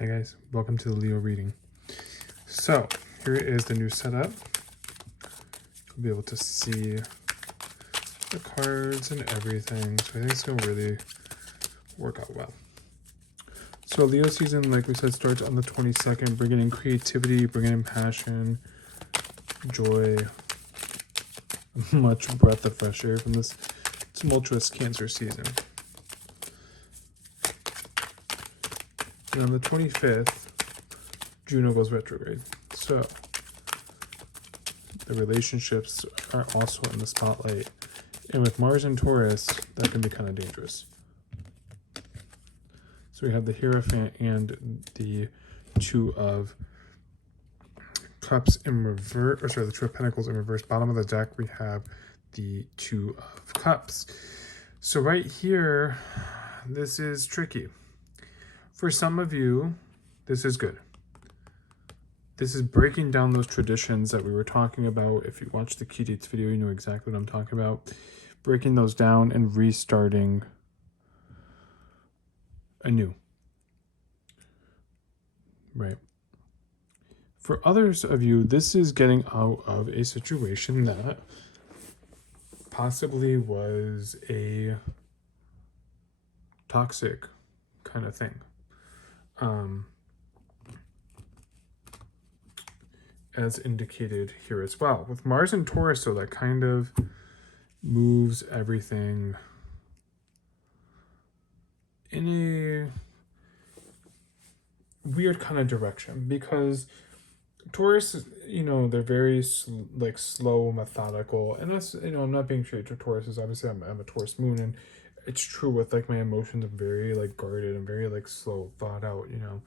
Hey guys, welcome to the Leo reading. So here is the new setup. You'll be able to see the cards and everything. So I think it's gonna really work out well. So Leo season, like we said, starts on the 22nd, bringing in creativity, bringing in passion, joy, much breath of fresh air from this tumultuous Cancer season. And on the 25th, Juno goes retrograde. So the relationships are also in the spotlight. And with Mars and Taurus, that can be kind of dangerous. So we have the Hierophant and the Two of Cups in reverse, or sorry, the Two of Pentacles in reverse. Bottom of the deck, we have the Two of Cups. So right here, this is tricky. For some of you, this is good. This is breaking down those traditions that we were talking about. If you watched the key dates video, you know exactly what I'm talking about. Breaking those down and restarting anew. Right. For others of you, this is getting out of a situation that possibly was a toxic kind of thing. As indicated here as well. With Mars and Taurus, so that kind of moves everything in a weird kind of direction, because Taurus, you know, they're very slow, methodical, and that's, you know, I'm not being shade to Taurus. Obviously I'm a Taurus moon, and it's true with like my emotions. I'm very like guarded. I'm very like slow, thought out, you know,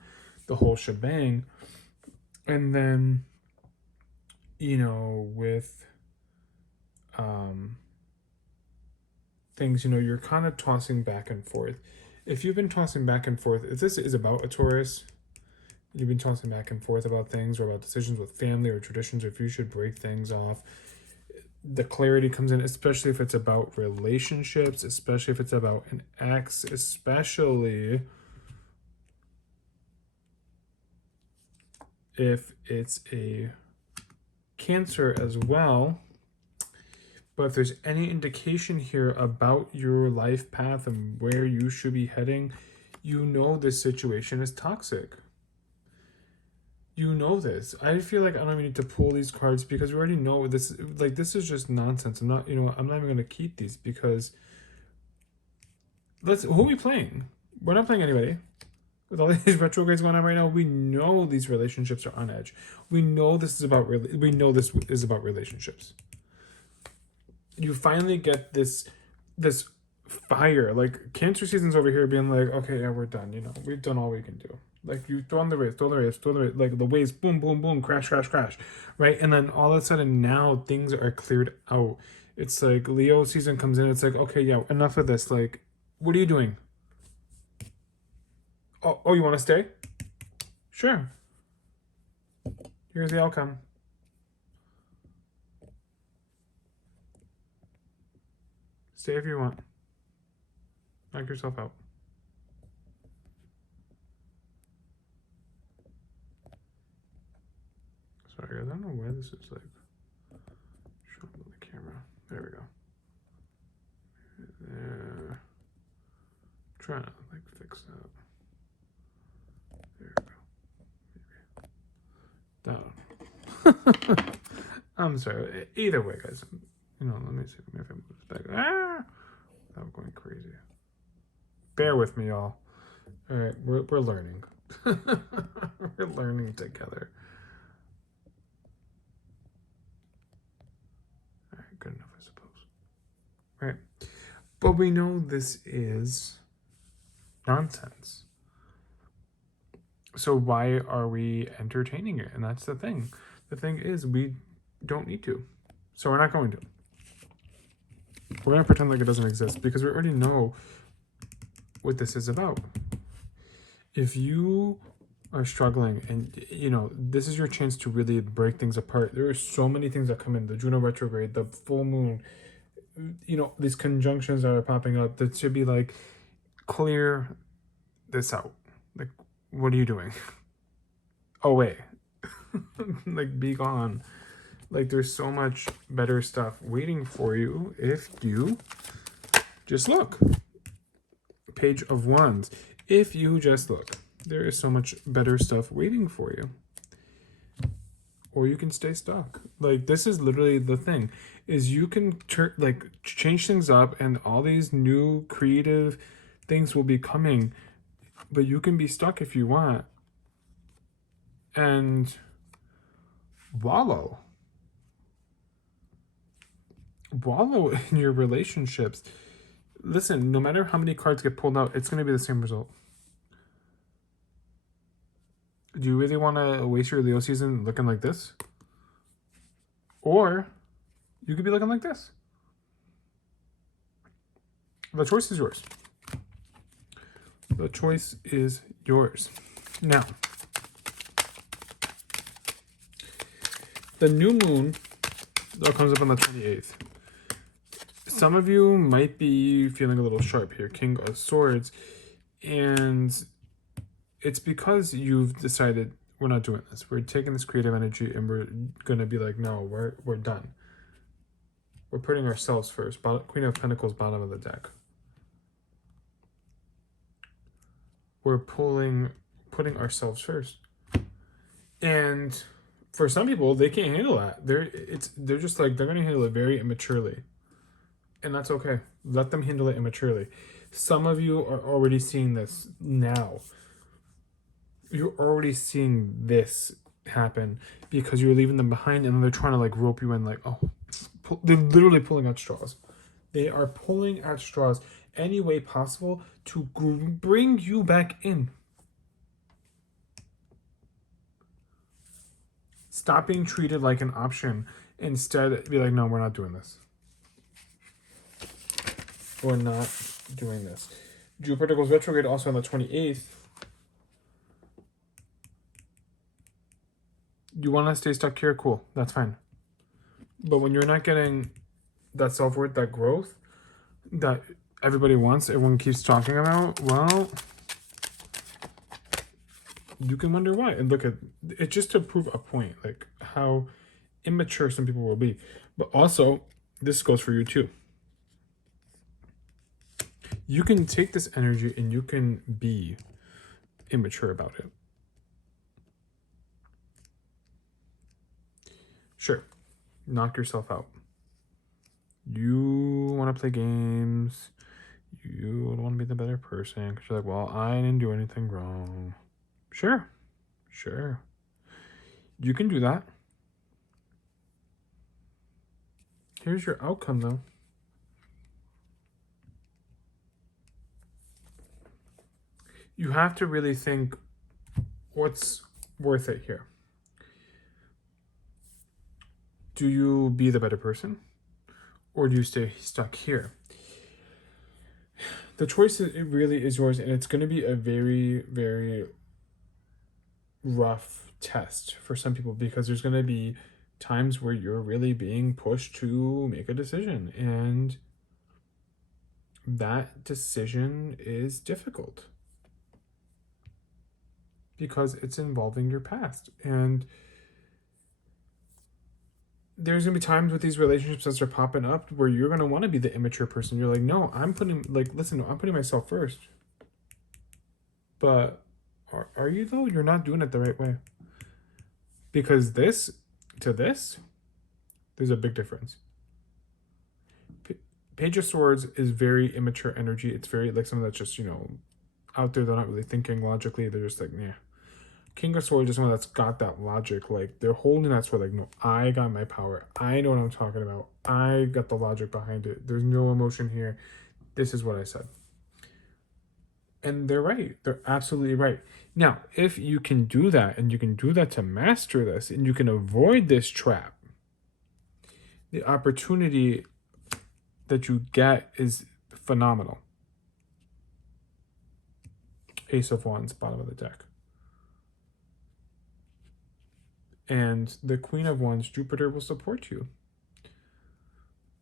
the whole shebang. And then, you know, with things, you know, you're kind of tossing back and forth. If you've been tossing back and forth, if this is about a Taurus, you've been tossing back and forth about things or about decisions with family or traditions, or if you should break things off, the clarity comes in, especially if it's about relationships, especially if it's about an ex, especially if it's a Cancer as well. But if there's any indication here about your life path and where you should be heading, you know this situation is toxic. You know this. I feel like I don't even need to pull these cards, because we already know this. Like, this is just nonsense. I'm not, you know, I'm not even going to keep these, because who are we playing? We're not playing anybody. With all these retrogrades going on right now, we know these relationships are on edge. We know this is about relationships. You finally get this fire. Like, Cancer season's over here being like, okay, yeah, we're done. You know, we've done all we can do. Like, you throw the waves, like the waves, boom, boom, boom, crash, crash, crash, right? And then all of a sudden now things are cleared out. It's like Leo season comes in. It's like, okay, yeah, enough of this. Like, what are you doing? Oh, you want to stay? Sure. Here's the outcome. Stay if you want. Knock yourself out. Sorry, guys. I don't know why this is like showing on the camera. There we go. There. Trying to like fix that. There we go. Down. I'm sorry. Either way, guys. You know, let me see if I move this back. I'm going crazy. Bear with me, y'all. All right, we're learning. We're learning together. All right, good enough, I suppose. All right, but we know this is nonsense. So why are we entertaining it? And that's the thing. The thing is, we don't need to. So we're not going to. We're going to pretend like it doesn't exist, because we already know what this is about. If you are struggling and, you know, this is your chance to really break things apart. There are so many things that come in. The Juno retrograde, the full moon, you know, these conjunctions that are popping up that should be like, clear this out. Like, what are you doing? Oh, wait. Like, be gone. Like, there's so much better stuff waiting for you if you just look. Page of Wands. If you just look, there is so much better stuff waiting for you. Or you can stay stuck. Like, this is literally the thing, is you can change things up, and all these new creative things will be coming, but you can be stuck if you want and wallow in your relationships. Listen, no matter how many cards get pulled out, it's going to be the same result. Do you really want to waste your Leo season looking like this? Or you could be looking like this. The choice is yours. The choice is yours. Now, the new moon that comes up on the 28th. Some of you might be feeling a little sharp here, King of Swords, and it's because you've decided we're not doing this. We're taking this creative energy and we're gonna be like, no, we're done. We're putting ourselves first. Queen of Pentacles, bottom of the deck. We're putting ourselves first. And for some people, they can't handle that. They're just like, they're gonna handle it very immaturely. And that's okay. Let them handle it immaturely. Some of you are already seeing this now. You're already seeing this happen because you're leaving them behind, and they're trying to like rope you in, like, oh, they're literally pulling at straws. They are pulling at straws any way possible to bring you back in. Stop being treated like an option. Instead, be like, no, we're not doing this. We're not doing this. Jupiter goes retrograde also on the 28th. You want to stay stuck here? Cool. That's fine. But when you're not getting that self-worth, that growth that everybody wants, everyone keeps talking about, well, you can wonder why. And look at it, just to prove a point, like how immature some people will be. But also, this goes for you too. You can take this energy and you can be immature about it. Sure, knock yourself out. You want to play games. You want to be the better person because you're like, well, I didn't do anything wrong. Sure. You can do that. Here's your outcome, though. You have to really think what's worth it here. Do you be the better person? Or do you stay stuck here? The choice, it really is yours, and it's going to be a very, very rough test for some people because there's going to be times where you're really being pushed to make a decision, and that decision is difficult because it's involving your past. And there's gonna be times with these relationships as they're popping up where you're gonna want to be the immature person. You're like, no, I'm putting myself first. But are you though? You're not doing it the right way. Because this to this, there's a big difference. Page of Swords is very immature energy. It's very like someone that's just, out there. They're not really thinking logically. They're just like, yeah. King of Swords is someone that's got that logic. Like, they're holding that sword like, no, I got my power. I know what I'm talking about. I got the logic behind it. There's no emotion here. This is what I said. And they're right. They're absolutely right. Now, if you can do that, and you can do that to master this, and you can avoid this trap, the opportunity that you get is phenomenal. Ace of Wands, bottom of the deck. And the Queen of Wands, Jupiter, will support you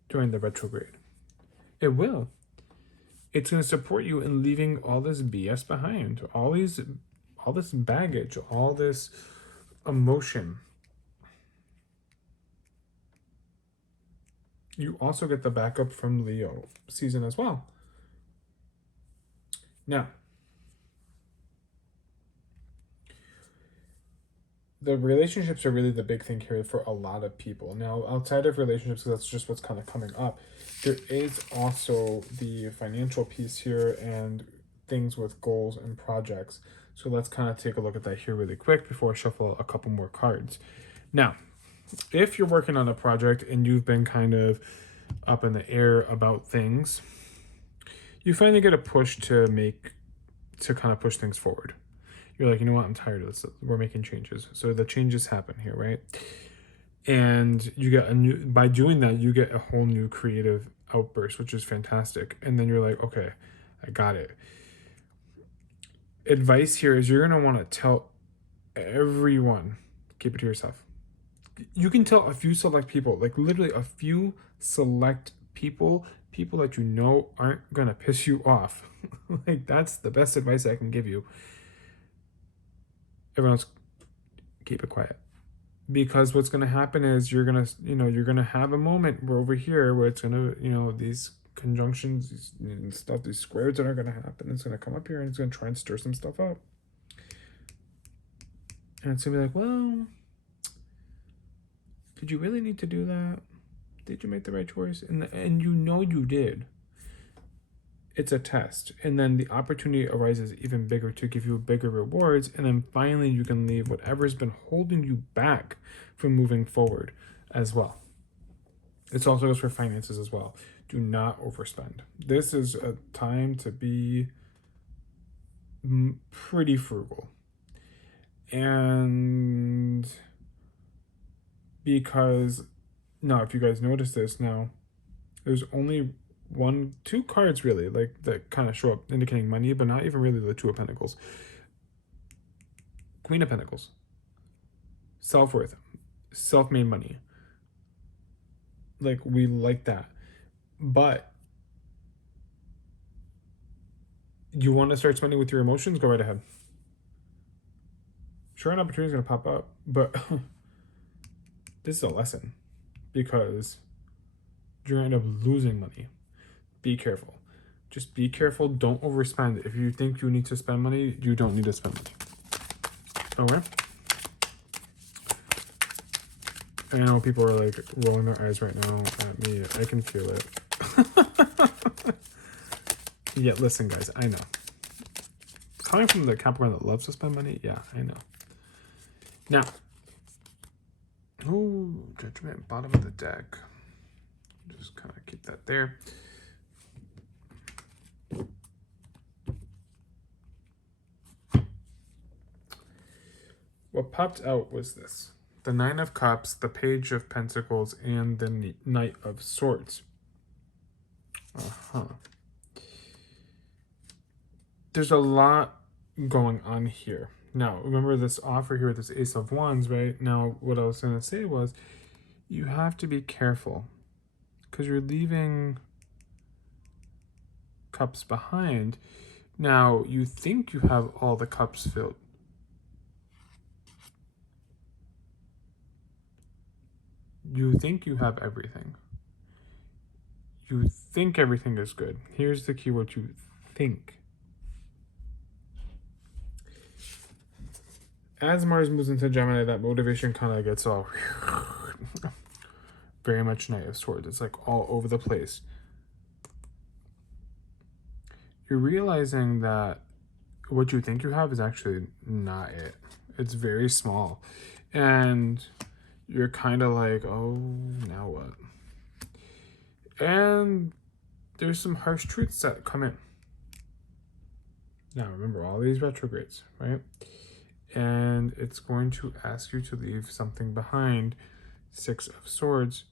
during the retrograde. It will. It's going to support you in leaving all this BS behind. All all this baggage, all this emotion. You also get the backup from Leo season as well. Now, the relationships are really the big thing here for a lot of people. Now, outside of relationships, that's just what's kind of coming up. There is also the financial piece here and things with goals and projects. So let's kind of take a look at that here really quick before I shuffle a couple more cards. Now, if you're working on a project and you've been kind of up in the air about things, you finally get a push to kind of push things forward. You're like, you know what, I'm tired of this. We're making changes. So the changes happen here, right? And you get by doing that, you get a whole new creative outburst, which is fantastic. And then you're like, okay, I got it. Advice here is you're going to want to tell everyone, keep it to yourself. You can tell a few select people, like literally a few select people that you know aren't going to piss you off. Like, that's the best advice I can give you. Everyone else, keep it quiet. Because what's going to happen is you're going to have a moment where over here where it's going to, these conjunctions and stuff, these squares that are going to happen, it's going to come up here and it's going to try and stir some stuff up. And it's going to be like, well, did you really need to do that? Did you make the right choice? And you did. It's a test. And then the opportunity arises even bigger to give you bigger rewards. And then finally you can leave whatever's been holding you back from moving forward as well. It also goes for finances as well. Do not overspend. This is a time to be pretty frugal. And because now, if you guys notice this now, there's only two cards really like that kind of show up indicating money, but not even really the Two of Pentacles. Queen of Pentacles, self-worth, self-made money. Like, we like that. But you want to start spending with your emotions, go right ahead. Sure, an opportunity is going to pop up, but this is a lesson because you're going to end up losing money. Be careful. Just be careful. Don't overspend. If you think you need to spend money, you don't need to spend money. Okay? I know people are like rolling their eyes right now at me. I can feel it. Yeah, listen, guys. I know. Coming from the Capricorn that loves to spend money, yeah, I know. Now, Judgment, bottom of the deck. Just kind of keep that there. What popped out was this. The Nine of Cups, the Page of Pentacles, and the Knight of Swords. There's a lot going on here. Now, remember this offer here with this Ace of Wands, right? Now, what I was going to say was you have to be careful because you're leaving cups behind. Now, you think you have all the cups filled. You think you have everything. You think everything is good. Here's the keyword: you think. As Mars moves into Gemini, that motivation kind of gets all very much Knight of Swords. It's like all over the place. You're realizing that what you think you have is actually not it. It's very small. And you're kind of like, oh, now what? And there's some harsh truths that come in. Now, remember all these retrogrades, right? And it's going to ask you to leave something behind. Six of Swords.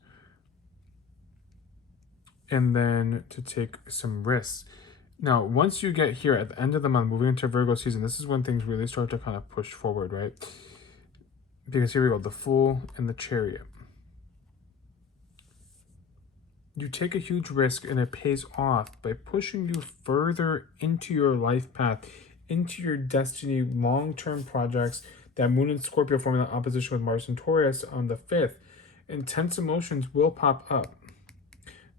And then to take some risks. Now, once you get here at the end of the month, moving into Virgo season, this is when things really start to kind of push forward, right? Because here we go, the Fool and the Chariot. You take a huge risk and it pays off by pushing you further into your life path into your destiny, long-term projects. That Moon and Scorpio forming that opposition with Mars and Taurus on the 5th. Intense emotions will pop up.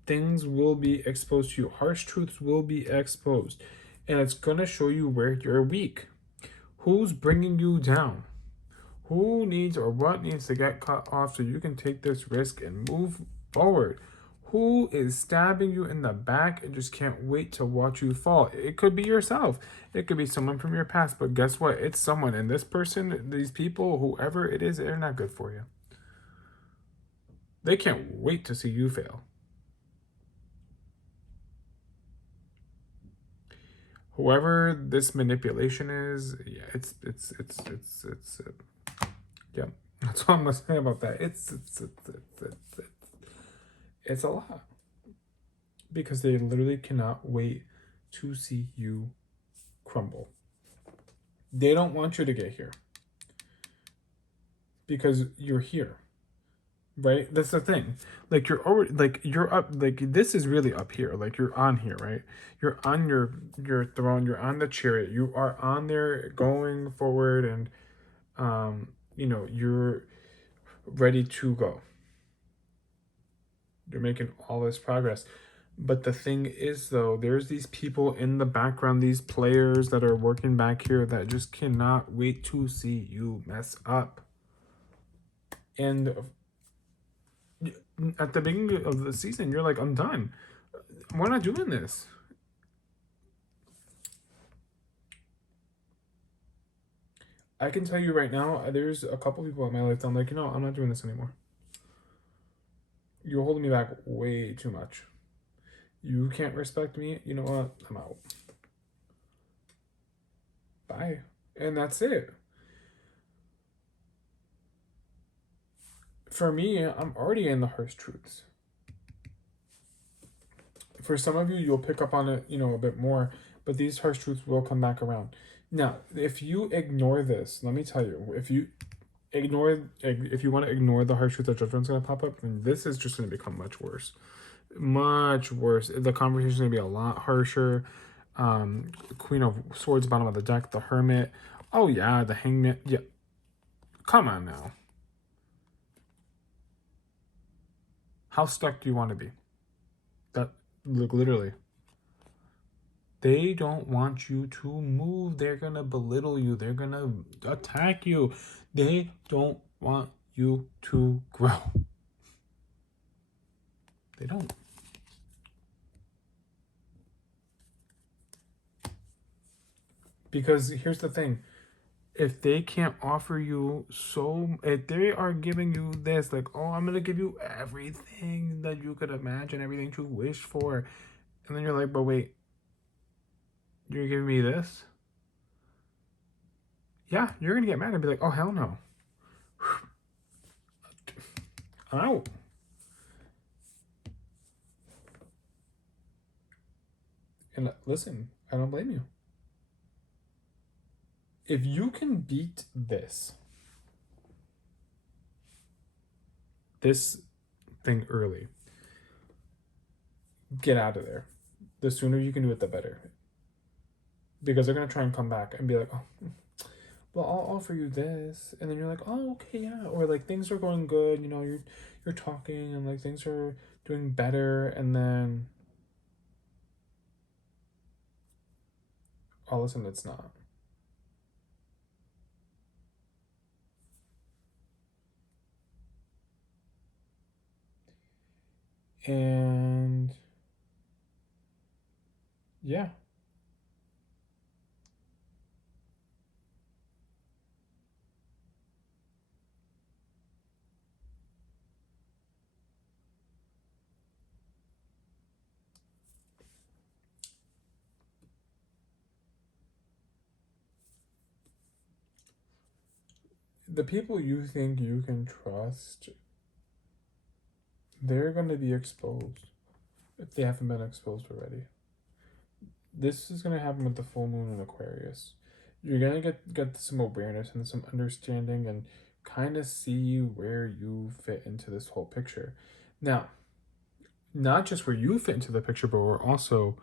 Things will be exposed to you. Harsh truths will be exposed. And it's going to show you where you're weak. Who's bringing you down? Who needs or what needs to get cut off so you can take this risk and move forward? Who is stabbing you in the back and just can't wait to watch you fall? It could be yourself. It could be someone from your past. But guess what? It's someone. And this person, these people, whoever it is, they're not good for you. They can't wait to see you fail. Whoever this manipulation is, yeah, it's yeah. That's all I'm gonna say about that. It's a lot, because they literally cannot wait to see you crumble. They don't want you to get here because you're here. Right? That's the thing. Like, you're already, like, you're up, like, this is really up here. Like, you're on here, right? You're on your throne, you're on the chariot, you are on there going forward, and you know, you're ready to go. You're making all this progress. But the thing is, though, there's these people in the background, these players that are working back here that just cannot wait to see you mess up. And at the beginning of the season, you're like, I'm done. We're not doing this. I can tell you right now, there's a couple people in my life that I'm like, you know, I'm not doing this anymore. You're holding me back way too much. You can't respect me. You know what? I'm out. Bye. And that's it. For me, I'm already in the harsh truths. For some of you, you'll pick up on it, you know, a bit more, but these harsh truths will come back around. Now, if you ignore this, let me tell you, if you want to ignore the harsh truth that judgment's going to pop up, then this is just going to become much worse. Much worse. The conversation is going to be a lot harsher. Queen of Swords, bottom of the deck, the Hermit. Oh, yeah, the Hangman. Yeah. Come on now. How stuck do you want to be? That, look, literally. They don't want you to move. They're going to belittle you. They're going to attack you. They don't want you to grow. They don't. Because here's the thing. If they can't offer you if they are giving you this, like, oh, I'm going to give you everything that you could imagine, everything you wish for. And then you're like, but wait, you're giving me this? Yeah, you're going to get mad and be like, oh, hell no. I'm out. And listen, I don't blame you. If you can beat this thing early, get out of there. The sooner you can do it, the better. Because they're going to try and come back and be like, oh, well, I'll offer you this. And then you're like, oh, okay, yeah. Or like, things are going good, you know, you're talking and like things are doing better, and then all of a sudden it's not. And yeah. The people you think you can trust, they're going to be exposed if they haven't been exposed already. This is going to happen with the full moon in Aquarius. You're going to get some awareness and some understanding and kind of see where you fit into this whole picture. Now, not just where you fit into the picture, but we're also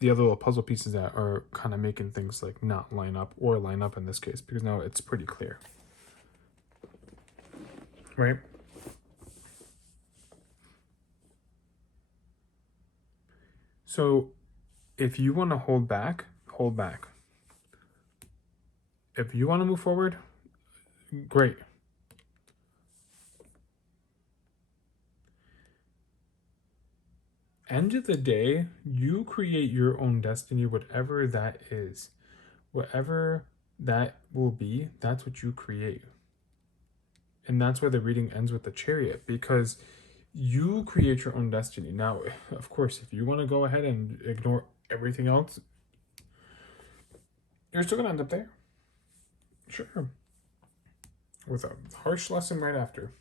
the other little puzzle pieces that are kind of making things like not line up, or line up in this case, because now it's pretty clear. Right? So if you want to hold back, hold back. If you want to move forward, great. End of the day, you create your own destiny, whatever that is. Whatever that will be, that's what you create. And that's why the reading ends with the Chariot, because you create your own destiny. Now, of course, if you want to go ahead and ignore everything else, you're still going to end up there. Sure. With a harsh lesson right after.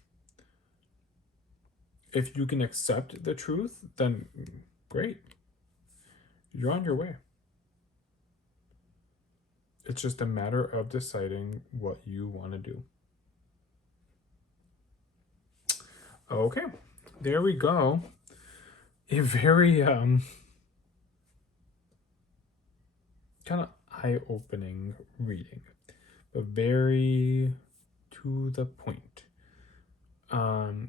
If you can accept the truth, then great. You're on your way. It's just a matter of deciding what you want to do. Okay, there we go. A very kind of eye-opening reading, but very to the point.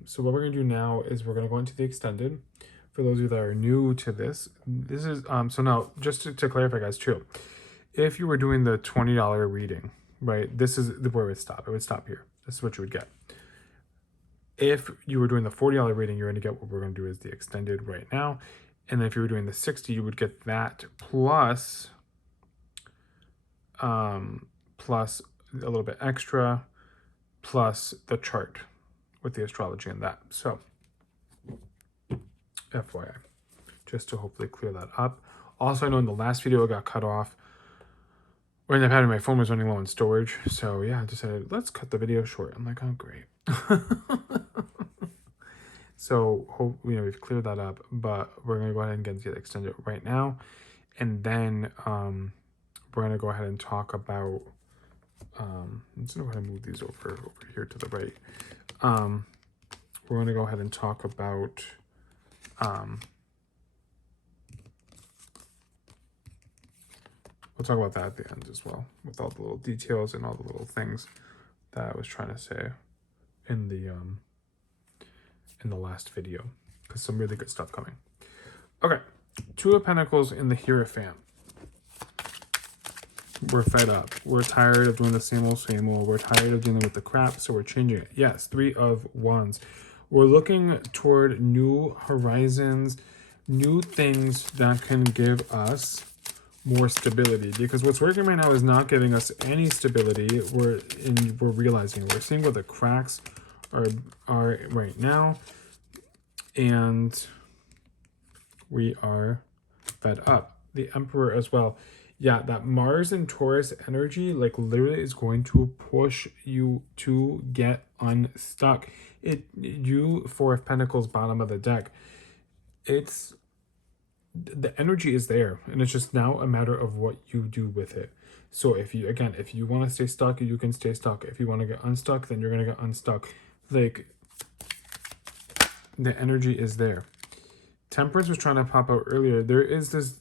So what we're going to do now is we're going to go into the extended. For those of you that are new to this is so now just to clarify, guys, too, if you were doing the $20 reading, right, this is where it would stop. It would stop here. This is what you would get. If you were doing the $40 reading, you're going to get what we're going to do is the extended right now. And then if you were doing the 60, you would get that plus plus a little bit extra, plus the chart with the astrology and that. So FYI, just to hopefully clear that up. Also, I know in the last video it got cut off, or ended up having my phone was running low on storage. So yeah, I decided let's cut the video short. I'm like, oh great. So hope we've cleared that up, but we're gonna go ahead and get the extended right now, and then we're gonna go ahead and talk about. I'm just gonna go ahead and move these over here to the right. We're gonna go ahead and talk about. We'll talk about that at the end as well, with all the little details and all the little things that I was trying to say in the last video, because some really good stuff coming. Okay, Two of Pentacles in the Hierophant. We're fed up. We're tired of doing the same old, same old. We're tired of dealing with the crap, so we're changing it. Yes, Three of Wands. We're looking toward new horizons, new things that can give us more stability, because what's working right now is not giving us any stability. We're realizing, we're seeing where the cracks are right now, and we are fed up. The Emperor as well. Yeah, that Mars and Taurus energy, like, literally is going to push you to get unstuck. Four of Pentacles, bottom of the deck. It's the energy is there, and it's just now a matter of what you do with it. So if you want to stay stuck, you can stay stuck. If you want to get unstuck, then you're gonna get unstuck. Like, the energy is there. Temperance was trying to pop out earlier. There is this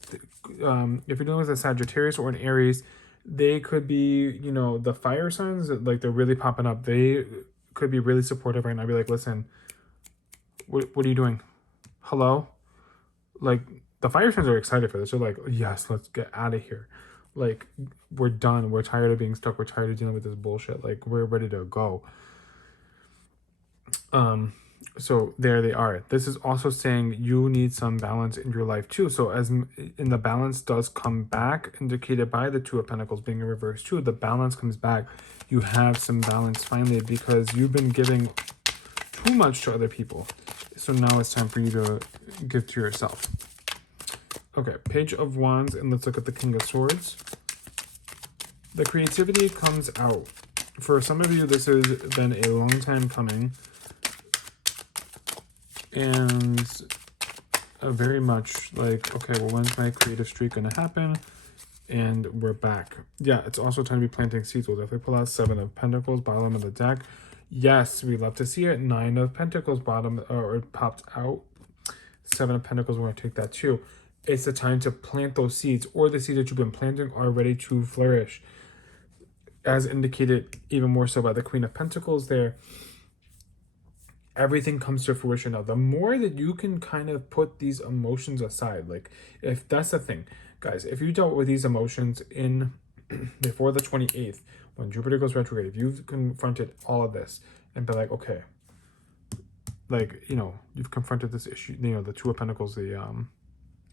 if you're dealing with a Sagittarius or an Aries, they could be, the fire signs, like, they're really popping up. They could be really supportive right now. Be like, listen, what are you doing? Hello? Like, the fire signs are excited for this. They're like, yes, let's get out of here. Like, we're done. We're tired of being stuck. We're tired of dealing with this bullshit. Like, we're ready to go. So there they are. This is also saying you need some balance in your life too. So as in the balance does come back, indicated by the Two of Pentacles being in reverse too, the balance comes back. You have some balance finally, because you've been giving too much to other people. So now it's time for you to give to yourself. Okay, Page of Wands, and let's look at the King of Swords. The creativity comes out. For some of you, this has been a long time coming. And very much like, okay, well, when's my creative streak going to happen? And we're back. Yeah, it's also time to be planting seeds. We'll definitely pull out Seven of Pentacles, bottom of the deck. Yes, we love to see it. Nine of Pentacles, bottom, or popped out. Seven of Pentacles, we're going to take that too. it's the time to plant those seeds, or the seeds that you've been planting are ready to flourish, as indicated even more so by the Queen of Pentacles there. Everything comes to fruition now. The more that you can kind of put these emotions aside, like, if that's the thing, guys, if you dealt with these emotions in before the 28th, when Jupiter goes retrograde, if you've confronted all of this and be like, okay, like, you know, you've confronted this issue, you know, the Two of Pentacles, the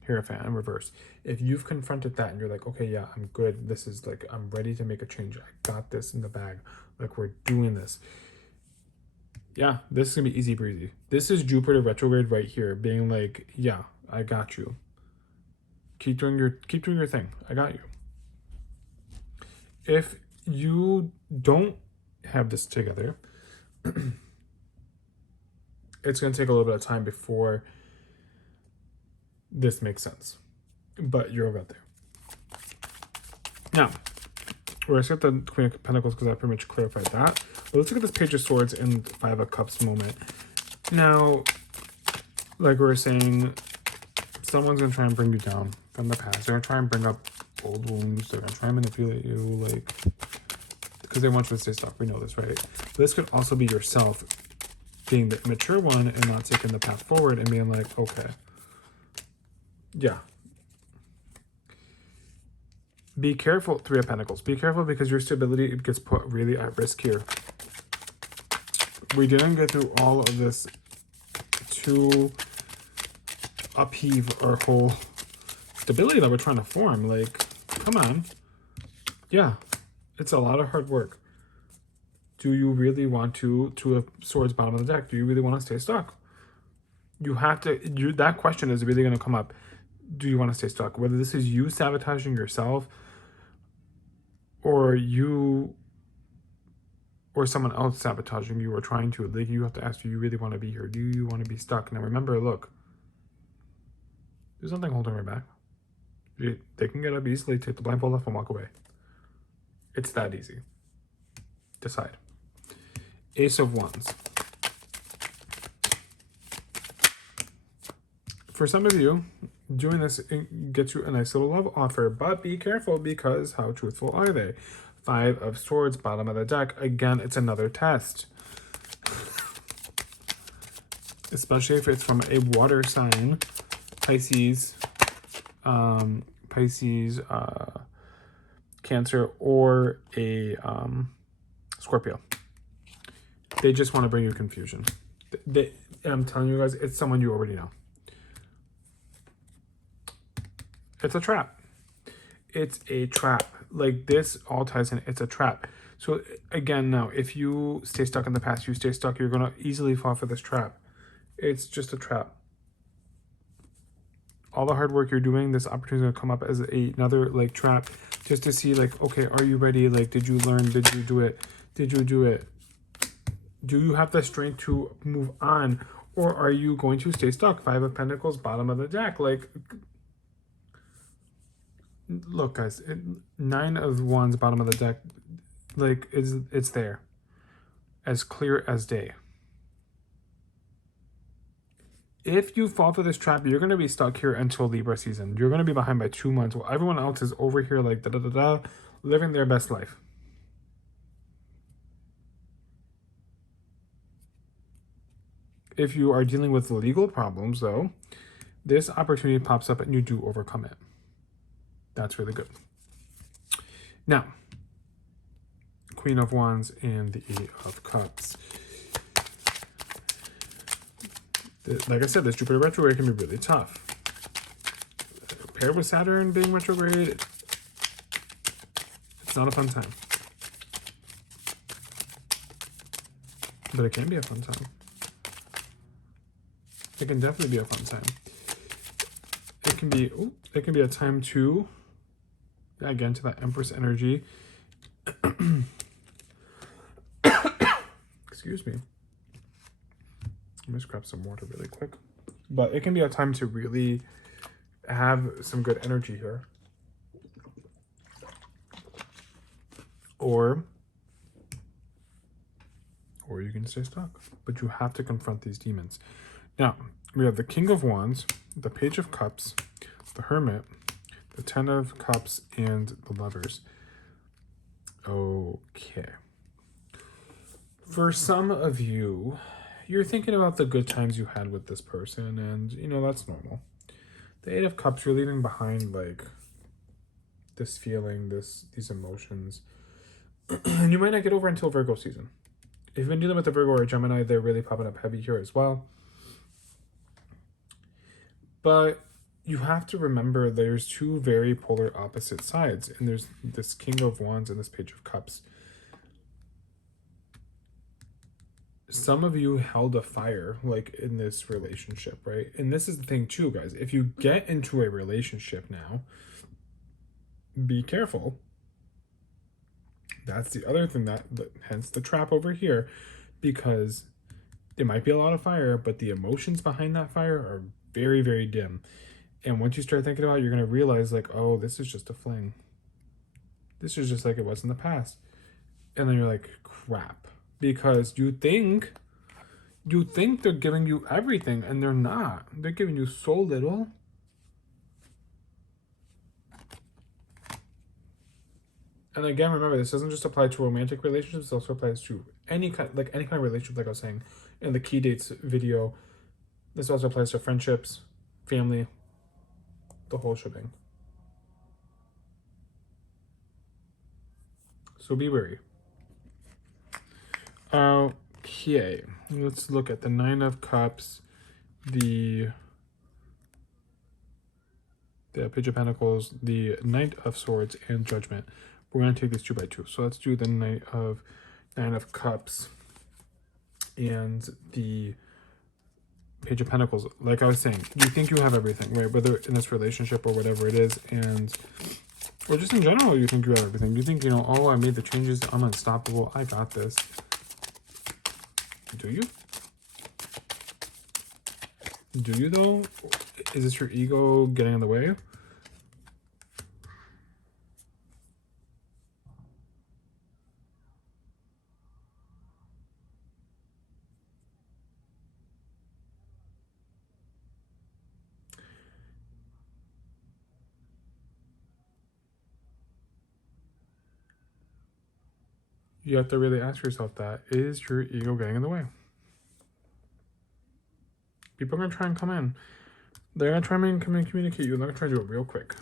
Hierophant in reverse. If you've confronted that and you're like, okay, yeah, I'm good. This is like, I'm ready to make a change. I got this in the bag. Like, we're doing this. Yeah, this is gonna be easy breezy. This is Jupiter retrograde right here, being like, yeah, I got you. Keep doing your thing. I got you. If you don't have this together, it's gonna take a little bit of time before this makes sense. But you'll get there. Now, we're gonna get the Queen of Pentacles because I pretty much clarified that. But let's look at this Page of Swords and Five of Cups moment. Now, like we were saying, someone's gonna try and bring you down from the past. They're gonna try and bring up old wounds. They're gonna try and manipulate you, like, because they want you to stay stuck. We know this, right? But this could also be yourself being the immature one and not taking the path forward and being like, okay, yeah. Be careful, Three of Pentacles. Be careful because your stability gets put really at risk here. We didn't get through all of this to upheave our whole stability that we're trying to form. Like, come on. Yeah, it's a lot of hard work. Do you really want to Two of Swords, bottom of the deck? Do you really want to stay stuck? You have to, that question is really going to come up. Do you want to stay stuck? Whether this is you sabotaging yourself, or you or someone else sabotaging you or trying to, like, you have to ask, do you really want to be here? Do you want to be stuck? Now remember, look, there's nothing holding her back. They can get up easily, take the blindfold off and walk away. It's that easy. Decide. Ace of Wands. For some of you, doing this gets you a nice little love offer, but be careful because how truthful are they? Five of Swords, bottom of the deck. Again, it's another test. Especially if it's from a water sign, Pisces, Cancer, or a Scorpio. They just want to bring you confusion. I'm telling you guys, it's someone you already know. It's a trap. It's a trap. Like, this all ties in. It's a trap. So again, now, if you stay stuck in the past, you stay stuck, you're going to easily fall for this trap. It's just a trap. All the hard work you're doing, this opportunity is going to come up as another, like, trap, just to see, like, okay, are you ready? Like, did you learn? Did you do it? Did you do it? Do you have the strength to move on? Or are you going to stay stuck? Five of Pentacles, bottom of the deck. Like, look, guys, Nine of Wands, bottom of the deck, like, it's there, as clear as day. If you fall for this trap, you're going to be stuck here until Libra season. You're going to be behind by 2 months while everyone else is over here, like, living their best life. If you are dealing with legal problems, though, this opportunity pops up and you do overcome it. That's really good. Now, Queen of Wands and the Eight of Cups. Like I said, this Jupiter retrograde can be really tough. Paired with Saturn being retrograde, it's not a fun time. But it can be a fun time. It can definitely be a fun time. It can be a time to, again, to that Empress energy. Excuse me. Let me just grab some water really quick. But it can be a time to really have some good energy here. Or you can stay stuck. But you have to confront these demons. Now, we have the King of Wands, the Page of Cups, the Hermit, the Ten of Cups, and the Lovers. Okay. For some of you, you're thinking about the good times you had with this person, and, you know, that's normal. The Eight of Cups, you're leaving behind, like, this feeling, these emotions. And you might not get over until Virgo season. If you've been dealing with the Virgo or Gemini, they're really popping up heavy here as well. But you have to remember there's two very polar opposite sides. And there's this King of Wands and this Page of Cups. Some of you held a fire, like, in this relationship, right? And this is the thing too, guys. If you get into a relationship now, be careful. That's the other thing hence the trap over here, because there might be a lot of fire, but the emotions behind that fire are very, very dim. And once you start thinking about it, you're going to realize, like, oh, this is just a fling. This is just like it was in the past. And then you're like, crap. Because you think they're giving you everything, and they're not. They're giving you so little. And again, remember, this doesn't just apply to romantic relationships. It also applies to any kind of relationship, like I was saying in the key dates video. This also applies to friendships, family, the whole shebang. So be wary. Okay, let's look at the Nine of Cups, the Page of Pentacles, the Knight of Swords, and Judgment. We're going to take these 2 by 2. So let's do the Nine of Cups and the Page of Pentacles. Like I was saying, you think you have everything, right? Whether in this relationship or whatever it is, or just in general, you think you have everything. You think, you know, oh, I made the changes, I'm unstoppable, I got this. Do you? Do you, though? Is this your ego getting in the way? You have to really ask yourself that. Is your ego getting in the way? People are going to try and come in. They're going to try and come and communicate you. They're going to try to do it real quick.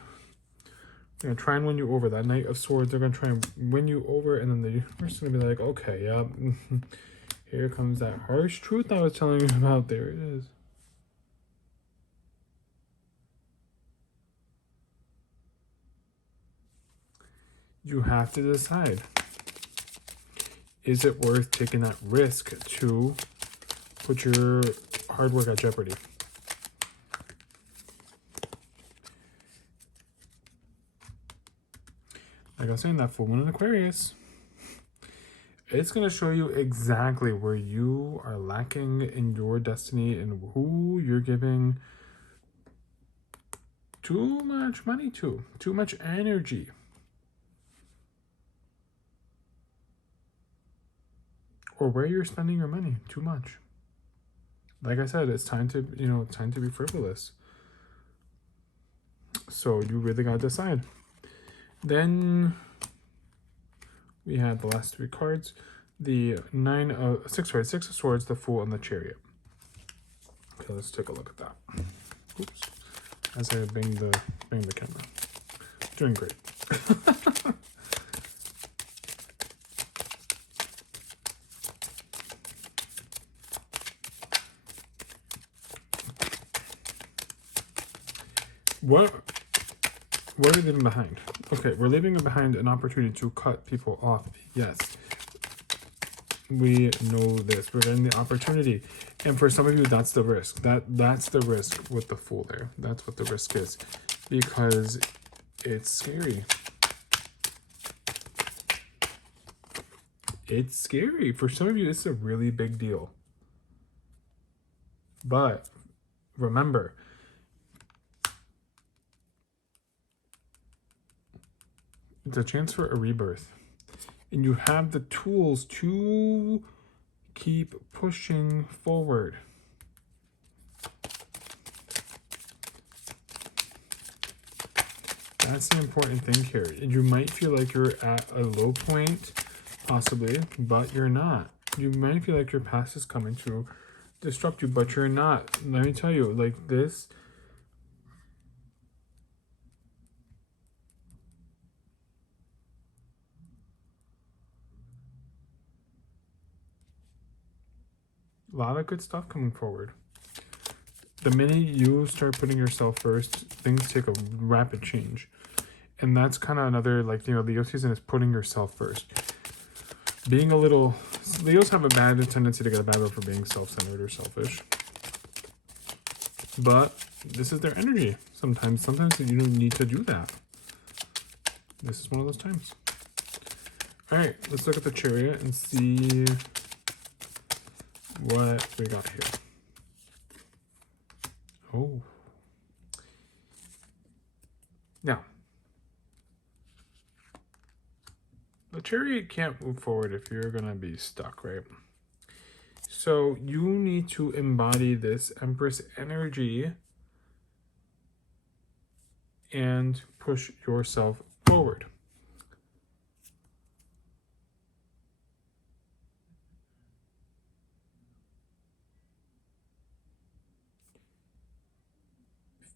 They're going to try and win you over. That Knight of Swords, they're going to try and win you over. And then they're just going to be like, okay, yeah, here comes that harsh truth I was telling you about. There it is. You have to decide. Is it worth taking that risk to put your hard work at jeopardy? Like I was saying, that full moon in Aquarius, it's going to show you exactly where you are lacking in your destiny and who you're giving too much money to, too much energy. Or where you're spending your money too much. Like I said, it's time to, time to be frivolous. So you really got to decide. Then we had the last 3 cards. The Six of Swords, the Fool, and the Chariot. Okay, let's take a look at that. Oops. As I bang the camera. Doing great. What are we leaving behind? Okay, we're leaving behind an opportunity to cut people off. Yes. We know this. We're getting the opportunity. And for some of you, that's the risk. That's the risk with the Fool there. That's what the risk is. Because it's scary. It's scary. For some of you, it's a really big deal. But remember, it's a chance for a rebirth. And you have the tools to keep pushing forward. That's the important thing here. You might feel like you're at a low point, possibly, but you're not. You might feel like your past is coming to disrupt you, but you're not. Let me tell you, like this. A lot of good stuff coming forward. The minute you start putting yourself first, things take a rapid change. And that's kind of another, like, Leo season is putting yourself first. Being a little... Leos have a bad tendency to get a bad rep for being self-centered or selfish. But this is their energy. Sometimes you don't need to do that. This is one of those times. All right, let's look at the Chariot and see what we got here. Oh. Now, the Chariot can't move forward if you're going to be stuck, right? So you need to embody this Empress energy and push yourself forward.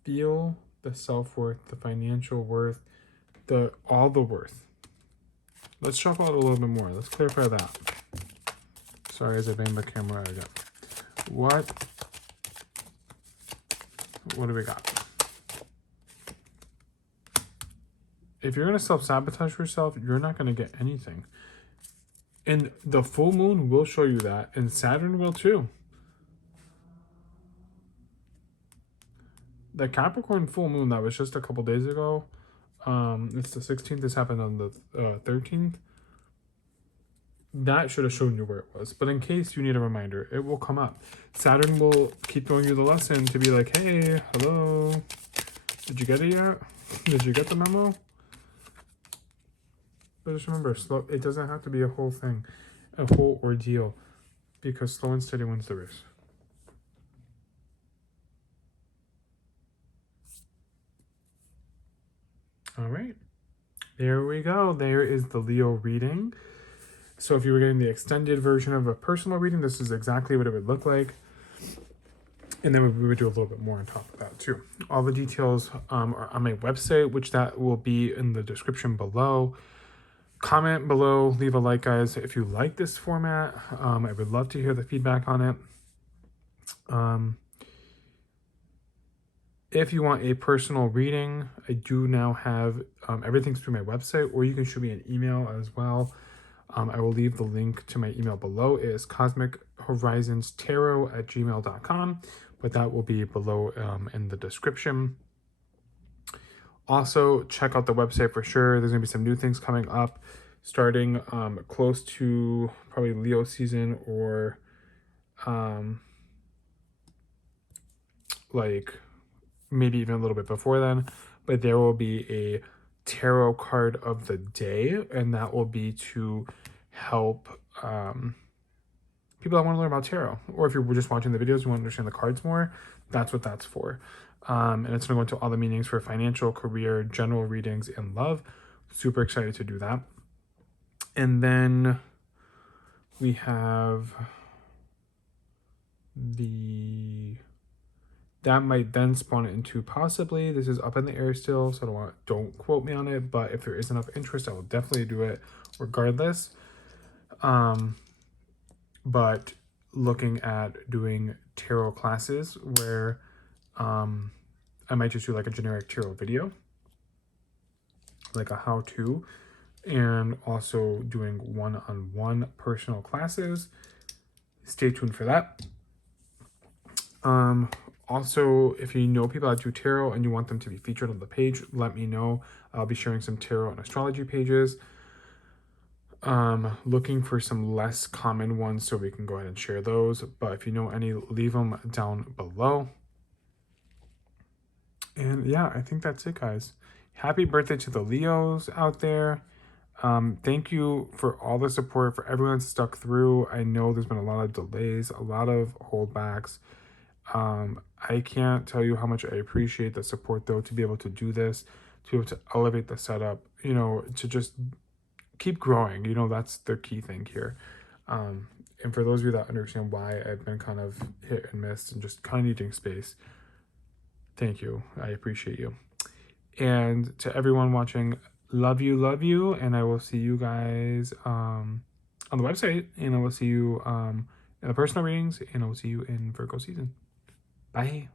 Feel the self-worth, the financial worth, all the worth. Let's shuffle it a little bit more. Let's clarify that. Sorry, as I bang the camera again. What do we got? If you're going to self-sabotage yourself, you're not going to get anything. And the full moon will show you that, and Saturn will too. The Capricorn full moon that was just a couple days ago, it's the 16th, this happened on the 13th. That should have shown you where it was. But in case you need a reminder, it will come up. Saturn will keep throwing you the lesson to be like, hey, hello, did you get it yet? Did you get the memo? But just remember, it doesn't have to be a whole thing, a whole ordeal, because slow and steady wins the race. All right, there we go. There is the Leo reading. So if you were getting the extended version of a personal reading, this is exactly what it would look like. And then we would do a little bit more on top of that too. All the details are on my website, which that will be in the description below. Comment below, leave a like, guys, if you like this format. I would love to hear the feedback on it. If you want a personal reading, I do now have everything's through my website, or you can shoot me an email as well. I will leave the link to my email below. It is cosmichorizonstarot@gmail.com, but that will be below in the description. Also, check out the website for sure. There's going to be some new things coming up, starting close to probably Leo season, or like maybe even a little bit before then. But there will be a tarot card of the day, and that will be to help people that want to learn about tarot, or if you're just watching the videos, you want to understand the cards more, that's what that's for. And it's going to go into all the meanings for financial, career, general readings, and love. Super excited to do that. And then we have that might then spawn it into possibly, this is up in the air still, so don't quote me on it, but if there is enough interest, I will definitely do it regardless. But looking at doing tarot classes where I might just do like a generic tarot video, like a how-to, and also doing one-on-one personal classes. Stay tuned for that. Also, if you know people that do tarot and you want them to be featured on the page, let me know. I'll be sharing some tarot and astrology pages. Looking for some less common ones so we can go ahead and share those. But if you know any, leave them down below. And yeah, I think that's it, guys. Happy birthday to the Leos out there. Thank you for all the support, for everyone stuck through. I know there's been a lot of delays, a lot of holdbacks. I can't tell you how much I appreciate the support, though, to be able to do this, to be able to elevate the setup, you know, to just keep growing. You know, that's the key thing here. And for those of you that understand why I've been kind of hit and miss and just kind of needing space, thank you. I appreciate you. And to everyone watching, love you, and I will see you guys on the website, and I will see you in the personal readings, and I will see you in Virgo season. Bye.